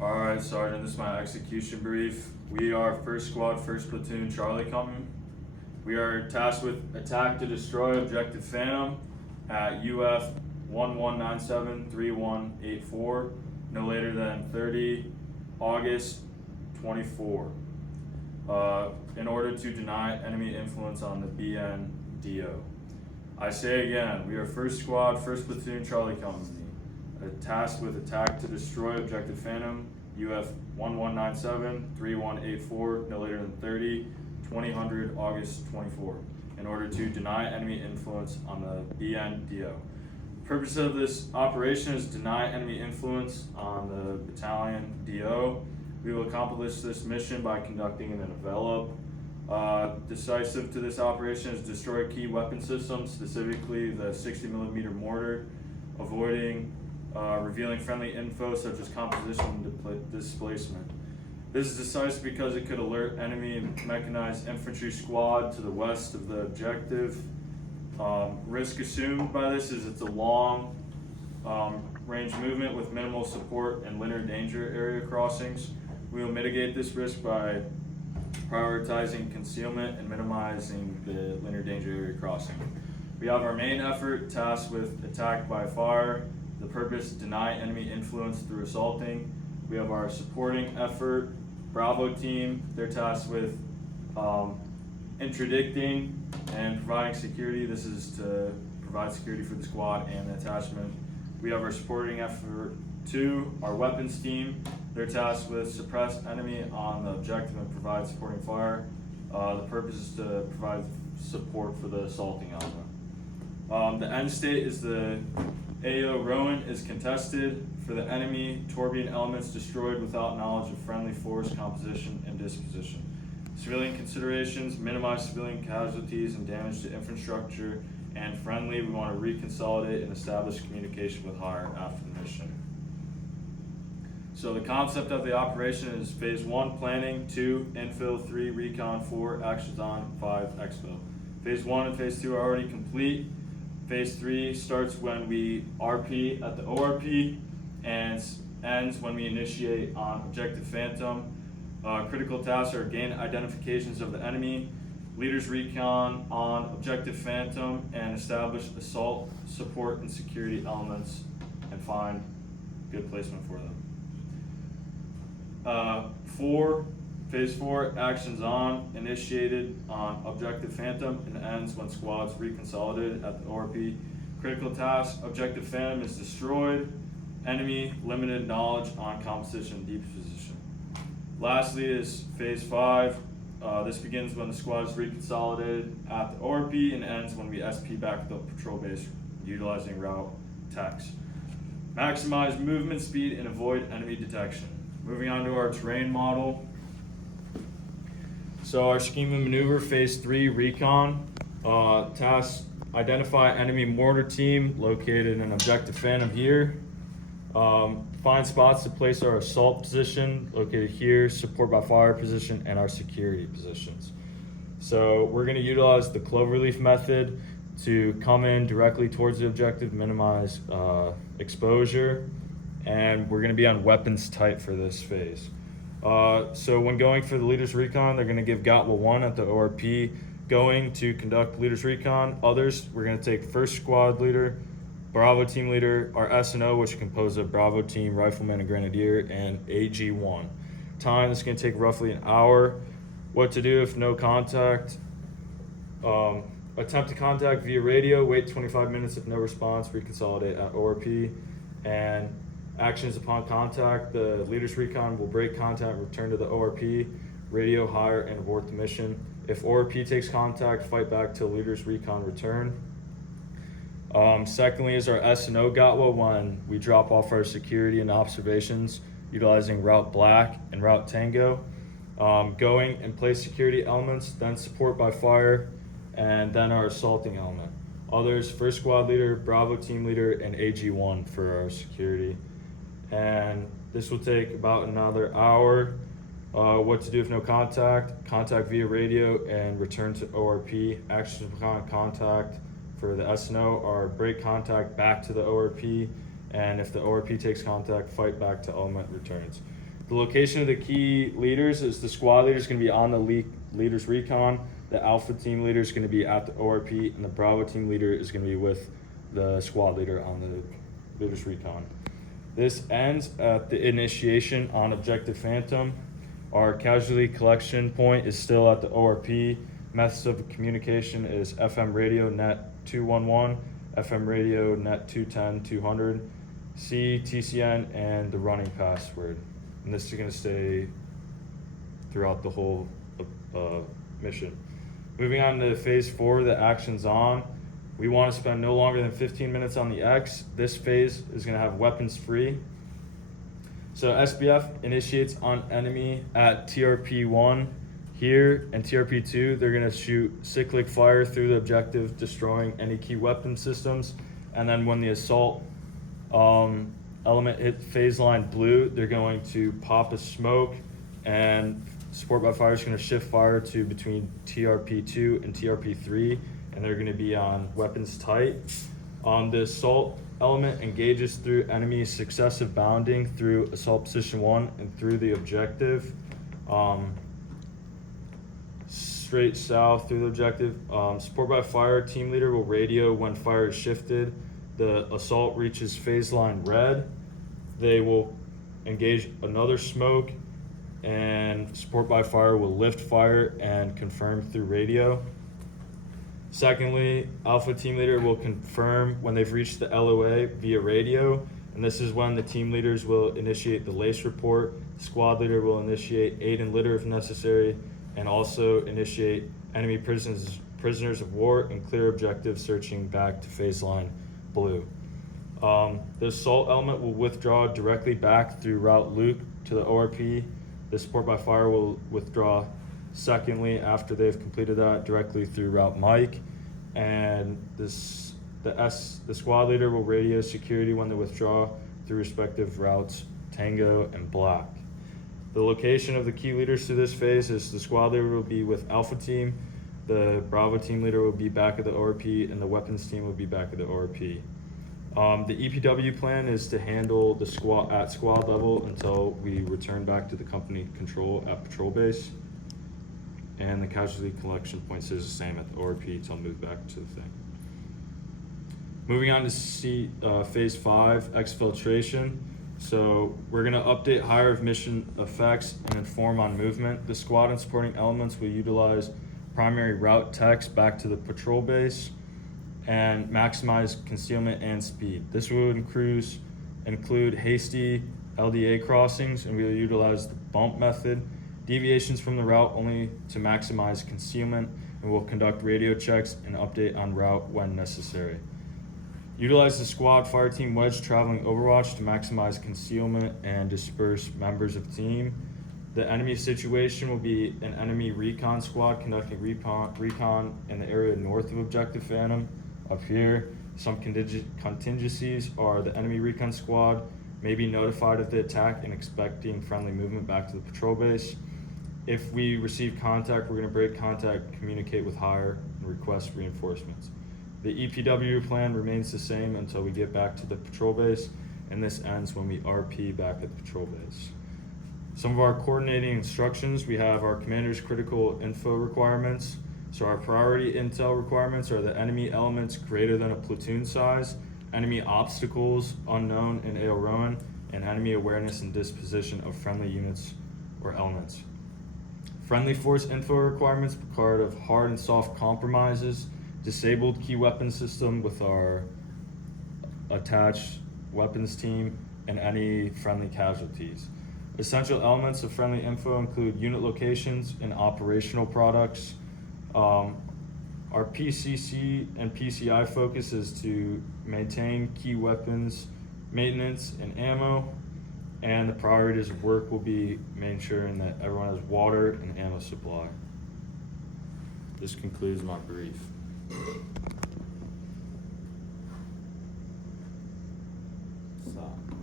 Alright, Sergeant, this is my execution brief. We are 1st Squad, 1st Platoon, Charlie Company. We are tasked with attack to destroy Objective Phantom at UF 1197-3184, no later than 30 August 24, in order to deny enemy influence on the BNDO. I say again, we are 1st Squad, 1st Platoon, Charlie Company. Tasked with attack to destroy Objective Phantom, UF 1197-3184, no later than 30/2000 August 24, in order to deny enemy influence on the BNDO. The purpose of this operation is deny enemy influence on the battalion DO. We will accomplish this mission by conducting an envelop. Decisive to this operation is destroy key weapon systems, specifically the 60mm mortar, avoiding revealing friendly info such as composition and displacement. This is decisive because it could alert enemy mechanized infantry squad to the west of the objective. Risk assumed by this is it's a long range movement with minimal support and linear danger area crossings. We will mitigate this risk by prioritizing concealment and minimizing the linear danger area crossing. We have our main effort tasked with attack by fire. The purpose, deny enemy influence through assaulting. We have our supporting effort, Bravo team. They're tasked with interdicting and providing security. This is to provide security for the squad and the attachment. We have our supporting effort 2, our weapons team. They're tasked with suppress enemy on the objective and provide supporting fire. The purpose is to provide support for the assaulting element. The end state is the AO Rowan is contested for the enemy Torbian elements destroyed without knowledge of friendly force composition and disposition. Civilian considerations, minimize civilian casualties and damage to infrastructure, and friendly, we want to reconsolidate and establish communication with higher after the mission. So the concept of the operation is phase 1, planning, 2, infill, 3, recon, 4, actions on, 5, exfil. Phase 1 and phase 2 are already complete. Phase 3 starts when we RP at the ORP and ends when we initiate on Objective Phantom. Critical tasks are gain identifications of the enemy, leaders recon on Objective Phantom, and establish assault, support, and security elements and find good placement for them. Phase 4, actions on, initiated on Objective Phantom and ends when squads reconsolidated at the ORP. Critical task, Objective Phantom is destroyed, enemy limited knowledge on composition and disposition. Lastly is phase 5. This begins when the squad is reconsolidated at the ORP and ends when we SP back to the patrol base utilizing route text. Maximize movement speed and avoid enemy detection. Moving on to our terrain model. So our scheme of maneuver, phase 3, recon. Task, identify enemy mortar team located in Objective Phantom here. Find spots to place our assault position located here, support by fire position, and our security positions. So we're going to utilize the cloverleaf method to come in directly towards the objective, minimize exposure, and we're going to be on weapons tight for this phase. So when going for the leaders recon, they're going to give GOTWA 1 at the ORP going to conduct leaders recon. Others, we're going to take first squad leader, Bravo team leader, our S&O, which is composed of Bravo team, rifleman, and grenadier, and AG1. Time is going to take roughly an hour. What to do if no contact? Attempt to contact via radio, wait 25 minutes. If no response, reconsolidate at ORP. And actions upon contact, the leaders recon will break contact, return to the ORP, radio hire, and abort the mission. If ORP takes contact, fight back till leaders recon return. Secondly is our S&O GOTWA when we drop off our security and observations utilizing route black and route tango. Going and place security elements, then support by fire, and then our assaulting element. Others, first squad leader, Bravo team leader, and AG1 for our security. And this will take about another hour. What to do if no contact? Contact via radio and return to ORP. Actions upon contact for the S&O are break contact back to the ORP, and if the ORP takes contact, fight back to element returns. The location of the key leaders is the squad leader is going to be on the leaders recon. The Alpha team leader is going to be at the ORP, and the Bravo team leader is going to be with the squad leader on the leaders recon. This ends at the initiation on Objective Phantom. Our casualty collection point is still at the ORP. Methods of communication is FM radio net 211, FM radio net 210 200, C, TCN, and the running password. And this is going to stay throughout the whole mission. Moving on to phase 4, the action's on. We want to spend no longer than 15 minutes on the X. This phase is going to have weapons free. So SBF initiates on enemy at TRP1 here, and TRP2, they're going to shoot cyclic fire through the objective, destroying any key weapon systems. And then when the assault element hit phase line blue, they're going to pop a smoke, and support by fire is going to shift fire to between TRP2 and TRP3, and they're going to be on weapons tight. The assault element engages through enemy successive bounding through assault position 1 and through the objective. Straight south through the objective. Support by fire team leader will radio when fire is shifted. The assault reaches phase line red. They will engage another smoke, and support by fire will lift fire and confirm through radio. Secondly, Alpha team leader will confirm when they've reached the LOA via radio, and this is when the team leaders will initiate the LACE report. The squad leader will initiate aid and litter if necessary, and also initiate enemy prisoners of war and clear objective searching back to phase line blue. The assault element will withdraw directly back through route Luke to the ORP. The support by fire will withdraw secondly after they've completed that directly through route Mike, and the squad leader will radio security when they withdraw through respective routes Tango and Black. The location of the key leaders to this phase is the squad leader will be with Alpha team, the Bravo team leader will be back at the ORP, and the weapons team will be back at the ORP. The EPW plan is to handle the squad at squad level until we return back to the company control at patrol base. And the casualty collection point stays the same at the ORP until move back to the thing. Moving on to phase 5, exfiltration. So we're gonna update higher of mission effects and inform on movement. The squad and supporting elements will utilize primary route text back to the patrol base and maximize concealment and speed. This will include hasty LDA crossings, and we will utilize the bump method. Deviations from the route only to maximize concealment, and we'll conduct radio checks and update on route when necessary. Utilize the squad fire team wedge traveling overwatch to maximize concealment and disperse members of team. The enemy situation will be an enemy recon squad conducting recon in the area north of Objective Phantom up here. Some contingencies are the enemy recon squad may be notified of the attack and expecting friendly movement back to the patrol base. If we receive contact, we're going to break contact, communicate with higher, and request reinforcements. The EPW plan remains the same until we get back to the patrol base, and this ends when we RP back at the patrol base. Some of our coordinating instructions, we have our commander's critical info requirements. So our priority intel requirements are the enemy elements greater than a platoon size, enemy obstacles unknown in AO Rowan, and enemy awareness and disposition of friendly units or elements. Friendly force info requirements, part of hard and soft compromises, disabled key weapon system with our attached weapons team, and any friendly casualties. Essential elements of friendly info include unit locations and operational products. Our PCC and PCI focus is to maintain key weapons maintenance and ammo, and the priorities of work will be ensuring that everyone has water and ammo supply. This concludes my brief.